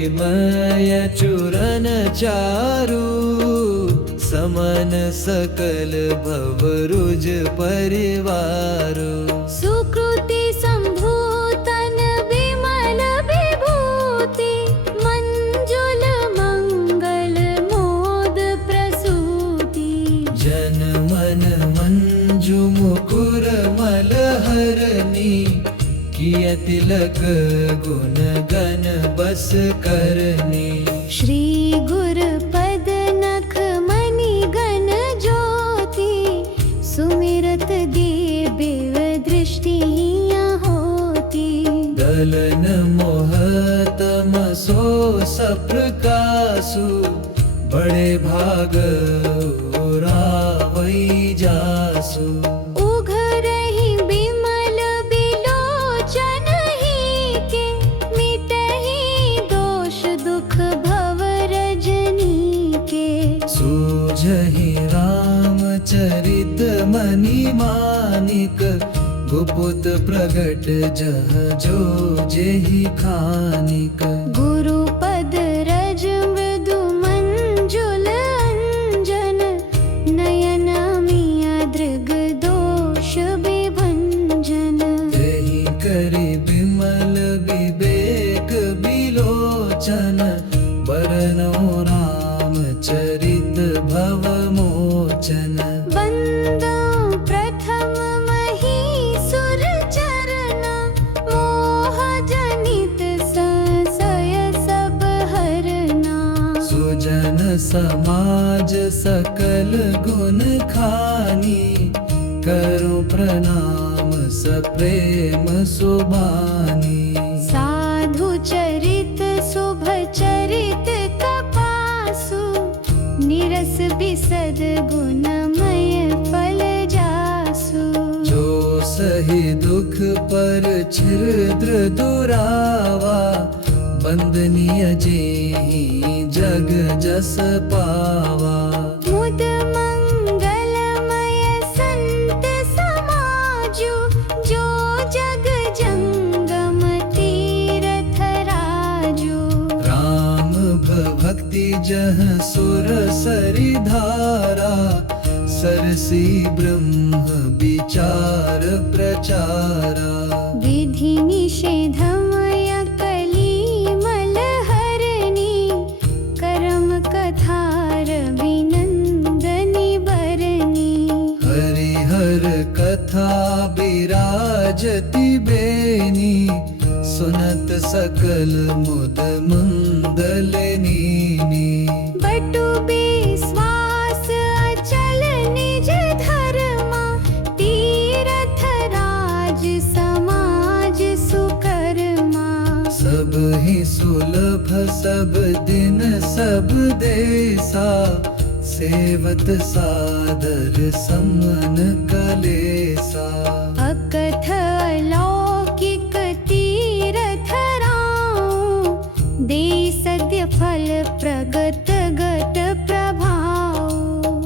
विमय चूरन चारु, समन सकल भवरुज परिवारु। सुकृति संभूतन विमल विभूति, मंजुल मंगल मोद प्रसूति। जन मन मंजु मुकुर मलहरनी, किय तिलक गुण गण बस करनी। श्री गुर पद नख मणि गण ज्योति, सुमिरत देव दृष्टियाँ होती। दलन मोहतम सो सप्रकासु, बड़े भाग उरावई जासु। उघरहि बिमल बिलोचन ही के, मिटहि दोष दुख भव रजनी के। सूझहि रामचरित मणि मानिक, गुपुत प्रगट जह जो जेहि खानिक। गुरु पद रज मृदु मंजुल अंजन, नयन मिया दृग दोष विभंजन। तेहि करि बिमल विवेक बिलोचन, बरनौ रामचरित भव मोचन। वंदो प्रथम महीसुर चरण, मोह जनित संशय सब हरना। सुजन समाज सकल गुण खानी, करो प्रणाम सप्रेम सुबानी। साधु चरित शुभ चरित कपासु, निरस बिसद गुणमय फल जासु। जो सही दुख पर छिद्र दुरावा, बंदनीय जेहि जग जस पावा। मुद मंगलमय संत समाजु, जो जग जंगम तीरथ राजु। राम भक्ति जह सुर सरि धारा, सरसी ब्रह्म विचार प्रचारा। विधि निषेधमय कलिमल हरणी, करम कथार विनंदनी बरनी। हरिहर कथा विराजति बेनी, सुनत सकल मुद मंगल नीनी। बटु विश्वास अचल निज धर्मा, तीरथ राज समाज सुकर्मा। सब ही सुलभ सब दिन सब देसा, सेवत सादर समन कलेसा। अकथ अलौकिक तीरथ राउ, दे सद्य फल प्रगत गत प्रभाव।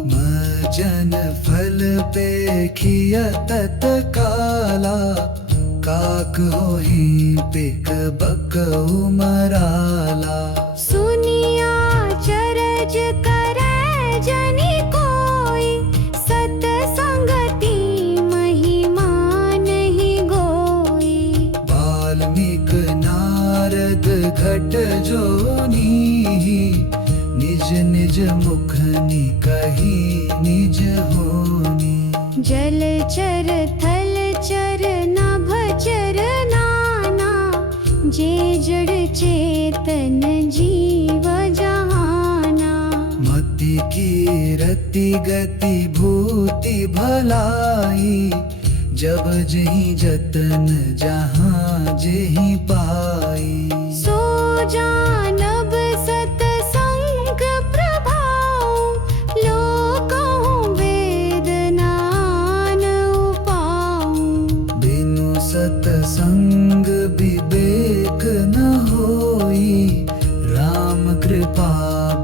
मजन फल पेखिय तत्काला, काक होहि पिक बकउ मराला। सुनिया चरज करे जनि कोई, सत संगति महिमा नहीं गोई। वाल्मीक नारद घट जोनी, निज निज मुख निकहि निज होनी। जलचर थलचर नभचर नाना, जे जड़ चेतन जीव जहाना। मति की रति गति भूति भलाई, जब जेहि जतन जहाँ जेहि पाई। सो जानब सतसंग प्रभाव, लोकहु वेद नान उपाऊ। बिनु सतसंग विवेक न होई, राम कृपा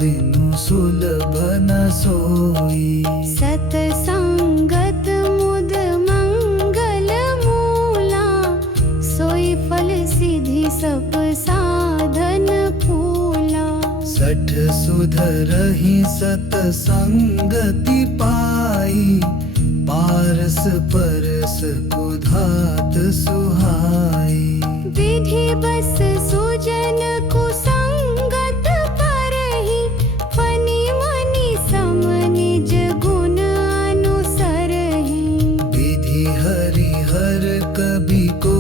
बिनु सुलभ न सोई। सतसंगत मुद मंगल मूला, सोई फल सिद्धि सब साधन फूला। सठ सुधरहि सतसंगति पाई, पारस परस कुधात सुहाई। विधि बस सुजन कुसंगत परहि, फनि मनि सम निज गुण अनुसरहि। विधि हरिहर कवि को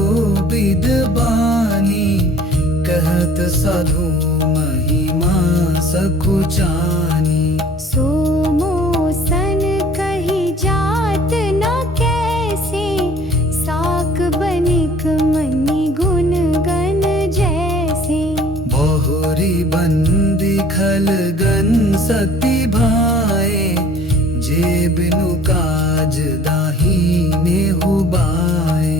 विद्वानी, कहत साधु महिमा सकुचानी। सो मोसन कही जात न कैसे, साक बनिक मनि गुण गण जैसे। बहुरी बंदी खलगन सती भाए, जे बिनु काज दाहीने हुबाए।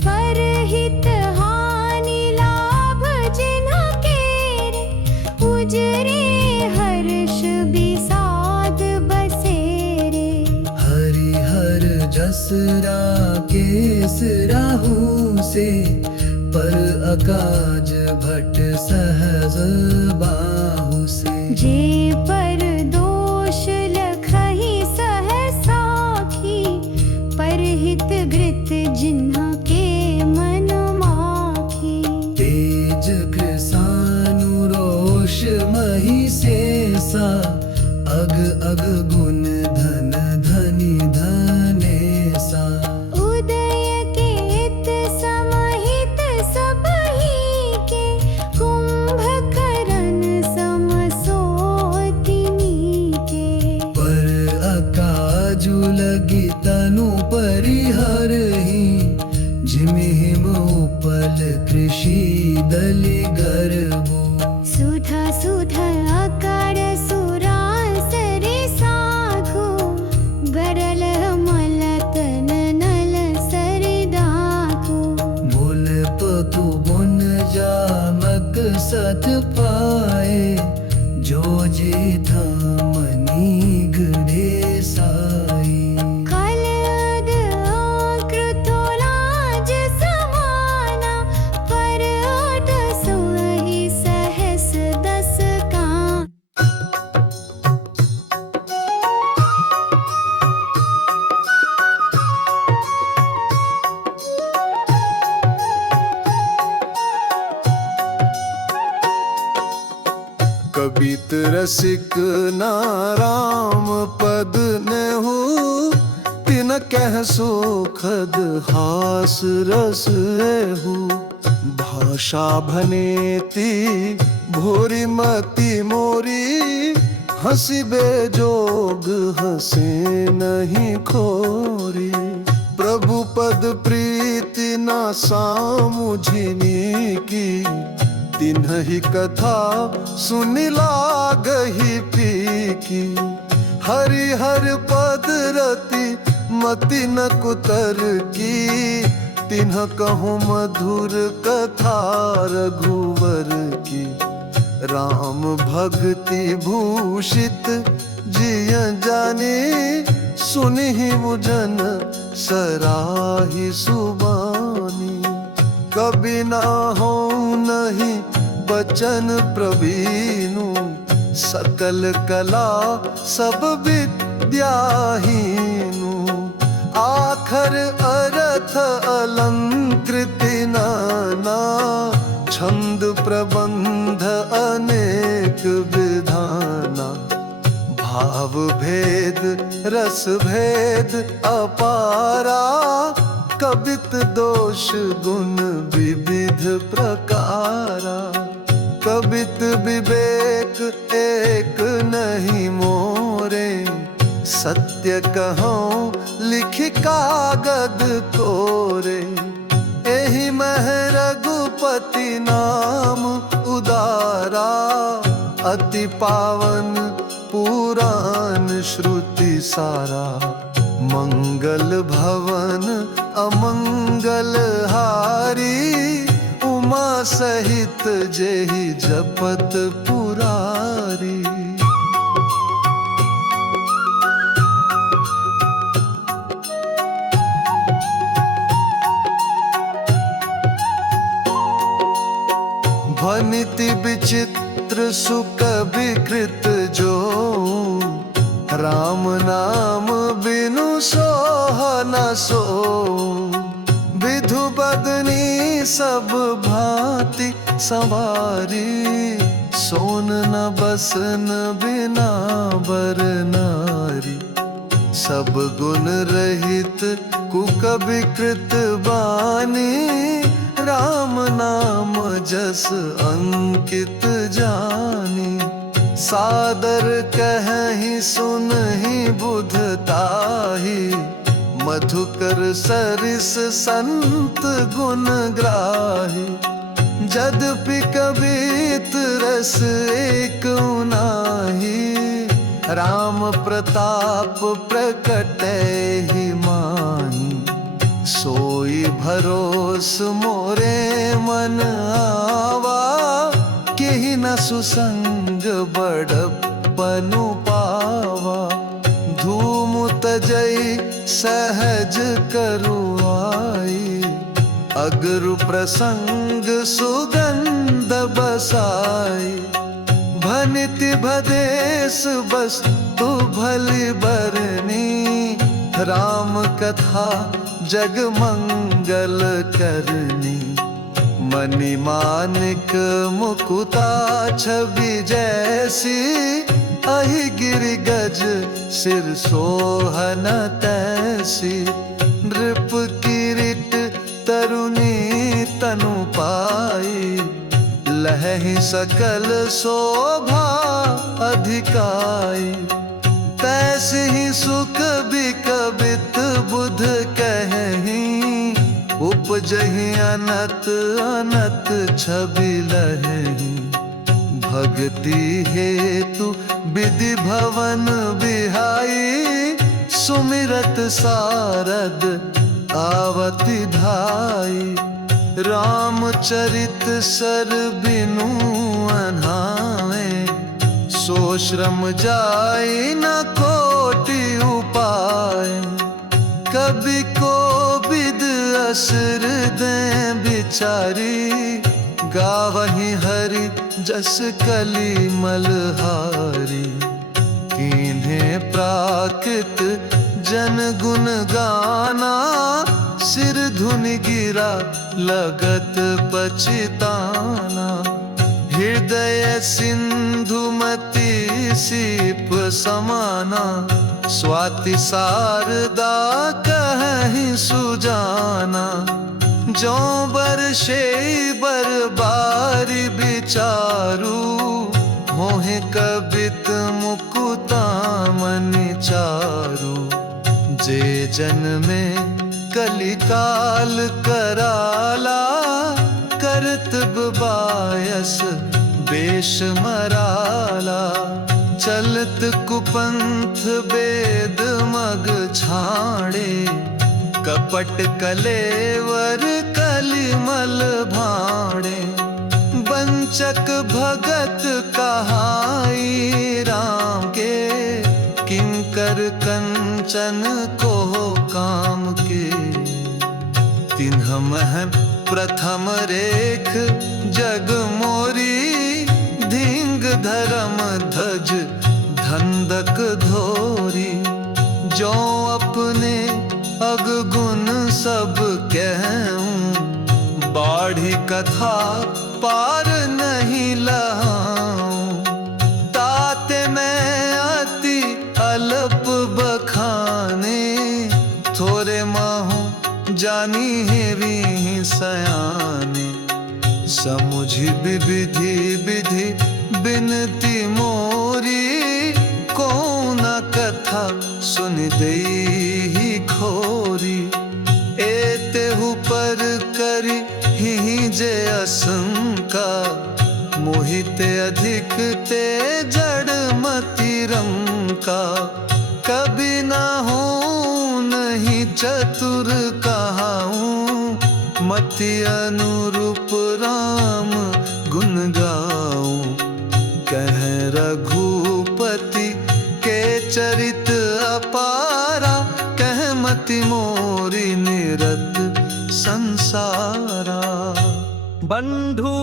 परहित हानि लाभ जिन्ह केरे, उजरे हर्ष बिषाद बसेरे। हरिहर जस राकेश राहु से, पर अकाज भट सहज बाहु से। जे पर दोष लखहि सहसाखी, परहित घृत जिन्ह के मन माखी। तेज कृसानु रोष महिषेषा, अग अग गुण धन धनि धनेसा। उदय केत समहित सबहि के, कुंभकर्ण सम सोतिनी के। पर अकाजु लगी तनु परिहरहि, जिमिहिम उपल कृषि दलि गर्भो। सुधा सुधा अकार सुरासरे साधु, गरल मलतन नल सरि दाखु। बोल पतु बुन जामक सत पाए, जो जे मनी गढ़े साई। कलद कृतोलाज समाना, पर अट सोहि सहस दस कान। कबीत रसिक नाराम पद नेहु, तिन कह सुखद हास रस एहु। भाषा भनेती भोरी मति मोरी, हंसी बेजोग हंसे नहीं खोरी। प्रभु पद प्रीति ना सामुझिनी की, तिन्हि कथा सुनि लागहि फीकी। हरिहर पद रति मति न कुतर की, तिन्ह कहूँ मधुर कथा रघुवर की। राम भक्ति भूषित जिय जानी, सुनिहि मुझन सराहि सुबानी। कभी ना हो नहीं बचन प्रवीणु, सकल कला सब विद्याहीनु। आखर अर्थ अलंकृति नाना, छंद प्रबंध अनेक विधाना। भाव भेद रस भेद अपारा, कबित दोष गुण विविध प्रकारा। कबित विवेक एक नहीं मोरे, सत्य कहूँ लिख कागद कोरे। एहि मह रघुपति नाम उदारा, अति पावन पुराण श्रुति सारा। मंगल भवन अमंगल हारी, उमा सहित जेहि जपत पुरारी। भनिति विचित्र सुख विकृत कृत जो, राम नाम बिनु सोह न सो। विधु बदनी सब भांति संवारी, सोन न बसन बिना बर नारी। सब गुण रहित कुकबि कृत बानी, राम नाम जस अंकित जानी। सादर कहहि सुनहि बुध ताही, मधुकर सरिस संत गुण ग्राही। यद्यपि कबीत रस एक नाही, राम प्रताप प्रकटै ही माही। सोई भरोस मोरे मन आवा, केहि न सुसंग बड़पनु पावा। धूम तजई सहज करुआई, अगरु प्रसंग सुगंध बसाई। भनिति भदेश वस्तु भली बरनी, राम कथा जग मंगल करनी। मणि मानिक मुकुता छवि जैसी, अहि गिरि गज सिर सोहन तैसी। नृप किरीट तरुणी तनु पाई, लहहि सकल शोभा अधिकाई। तैसे ही सुख बिकबित बुध कहि, उपजहि अनत अनत छवि लहहि। भक्ति हेतु विधि भवन बिहाई, सुमिरत सारद आवति धाई। रामचरित सर बिनु अनावे, सो श्रम जाई न कोटि उपाय। कवि को विद असुर दे बिचारी, गावहि हरि जस कली मलहारी। किन्हे प्राकृत जन गुण गाना, सिर धुनि गिरा लगत पछिताना। हृदय सिंधुमती सीप समाना, स्वाति शारदा कहि सुजाना। जो बरसे बरबारी विचारू, मोहि कबित मुकुता मनि चारू। जे जन में कलिकाल कराला, करतब बायस बेश मराला। चलत कुपंथ वेद मग छाड़े, कपट कलेवर कलिमल भाड़े। वंचक भगत कहाई राम के, किंकर कंचन को काम के। तिन्ह महन प्रथम रेख जग मोरी, धिंग धर्म धज धंधक धोरी। जो अपने अगुण सब कहूं, बाढ़ी कथा पार नहीं लाऊं। ताते मैं अति अल्प बखाने, थोरे महु जानी हेवी सयाने। समुझि विधि विधि बिनती मोरी, कौन कथा सुन देहि खोरी। एतेहु पर करी ही जे असंका, मोहिते अधिक ते जड़ मति रंका। कभी ना हो नहीं चतुर कहाऊं, मति अनुरूप राम गुण गाऊं। कह रघुपति के चरित अपारा, कह मति मोरी निरत संसारा। बंधु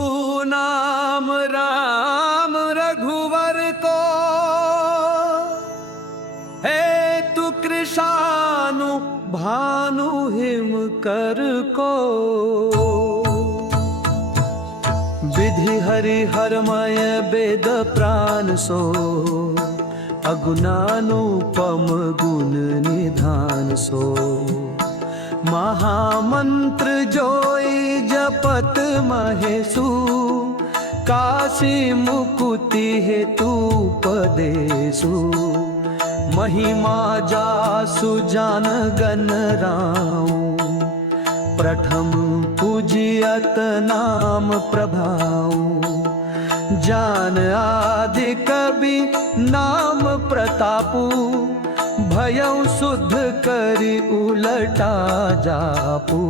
नाम राम रघुवर को, हिम कर को विधि हरि हरमय वेद प्राण सो अगुणानुपम गुण निधान सो महामंत्र जोई जपत महेशु काशी मुकुति हेतु पदेशु महिमा जासु जान गण राऊ प्रथम पूजियत नाम प्रभाऊ जान आदि कवि नाम प्रतापू भयउ शुद्ध करि उलटा जापू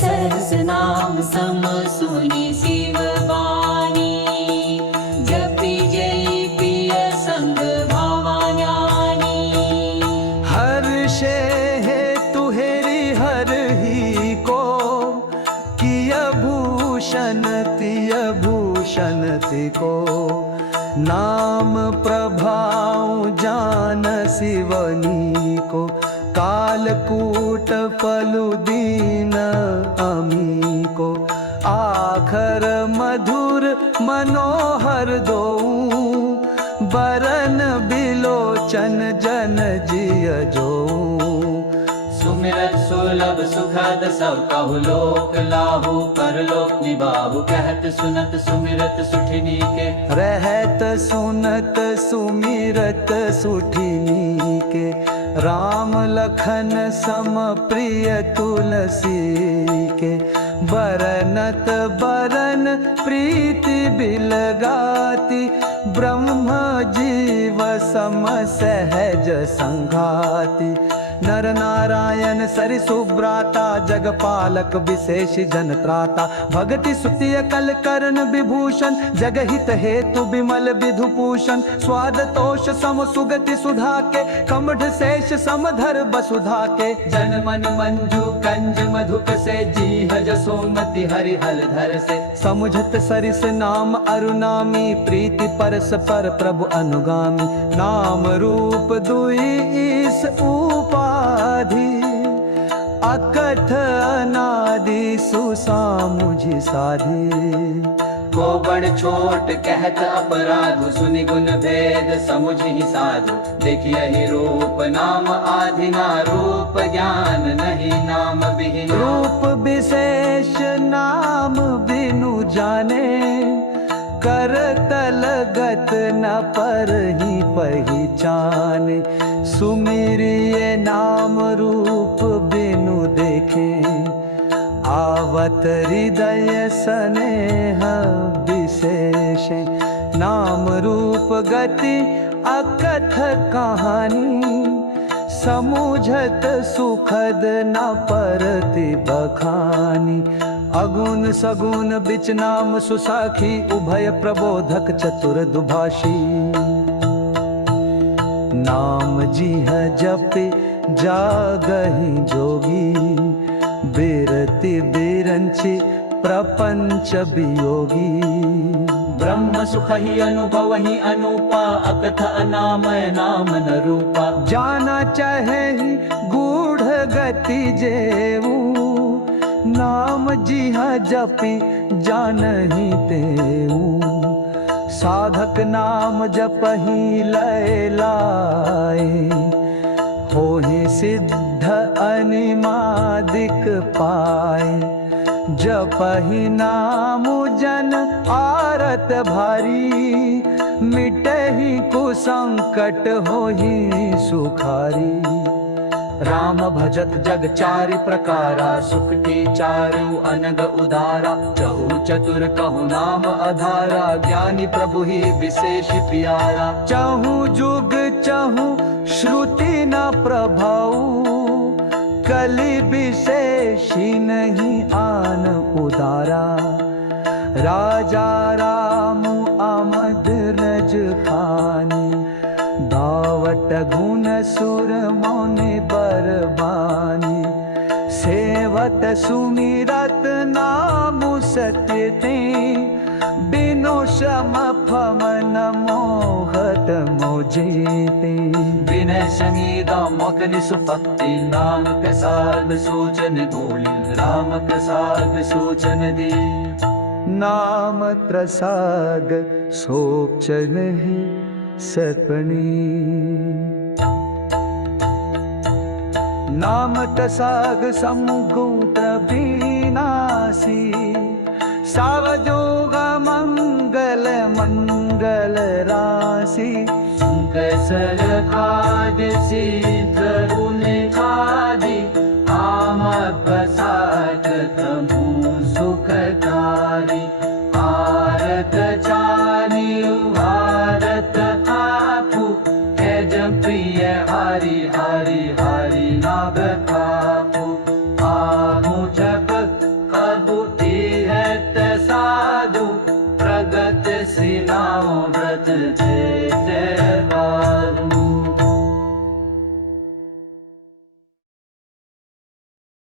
सहस नाम सम सुनि शिव वाणी जपि जय प्रिय संग भावा ज्ञानी हर्षे हेतु हेरि हर ही को किय भूषण तिय भूषण तिको नाम प्रभाव जान शिवनी को कालकूट पलु दीन अमी को आखर मधुर मनोहर दो बरन बिलोचन जन जिय जो सुमिरत सुलभ सुखद सब कहु लोक लाहु परलोक निबाहु कहत सुनत सुमिरत सुठिनी के रहत सुनत सुमिरत सुठिनी के राम लखन सम प्रिय तुलसी के बरनत बरन प्रीति बिलगाती ब्रह्म जीव सम सहज संघाती नर नारायण सरि सुब्राता जगपालक विशेष जन त्राता भगति सुतिय कल करण विभूषण जगहित हेतु विमल विधुभूषण स्वाद तोष सम सुगति सुधा के कमठ शेष समधर वसुधा के जन मन मंजू कंज मधुक से जीह जसोमति हरि हल धर से समुझत सरिस नाम अरुनामी प्रीति परस पर प्रभु अनुगामी नाम रूप दुई ईस उपाधि अकथ अनादि सुसामुझि साधि को बड़ छोट कहत अपराध सुनि गुण भेद समुझि साधु देखिए ही रूप नाम आधि ना रूप ज्ञान नहीं नाम बिहीन रूप विशेष नाम बिनु जाने कर तल गत न पर ही पहचाने सुमिरिये नाम रूप बिनु देखे आवत हृदय स्नेह विशेष नाम रूप गति अकथ कहानी समुझत सुखद न परति बखानी अगुण सगुण बिच नाम सुसाखी उभय प्रबोधक चतुर दुभाषी नाम जिह जपि जागहि जोगी बिरति बिरंचि प्रपंच वियोगी ब्रह्म सुख ही अनुभव ही अनुपा अकथ अनामय नाम न रूपा जाना चाहे ही गूढ़ गति जेऊ नाम जिह जपि जानहि तेऊ साधक नाम जपहि लय लाए होहि सिद्ध अनिमादिक पाए जपहि नाम जन आरत भारी मिटहि कुसंकट होहि सुखारी राम भजत जग चारि प्रकारा सुख के चारु अनग उदारा चहु चतुर कहु नाम आधारा ज्ञानी प्रभु ही विशेष प्यारा चहु जुग चहु श्रुति न प्रभाऊ कलि विशेषी नहीं आन उदारा राजा राम आमद रज खानी दावट गुण सुर मौनि बरबानी सेवत सुमिरत नाम सत्य ते बिनु श्रम फमन मोहत मोहि जेते विनय संगीता मखनि सुपत्ति नाम प्रसाद सूचन बोली राम प्रसाद सूचन दी नाम त्रसाग सोचन ही सपनी नाम त्रसाग समुगोत्र विनाशी सावजोग मंगल मंगल राशि कैसल खाद शीघ्र खादि आम प्रसाद तमु सुखकारी आरत चानि भारत आपु हैज प्रिय हरि हरि हरि नाभ खापु आमु जप कबूती है साधु प्रगत श्री नाम व्रत जय जय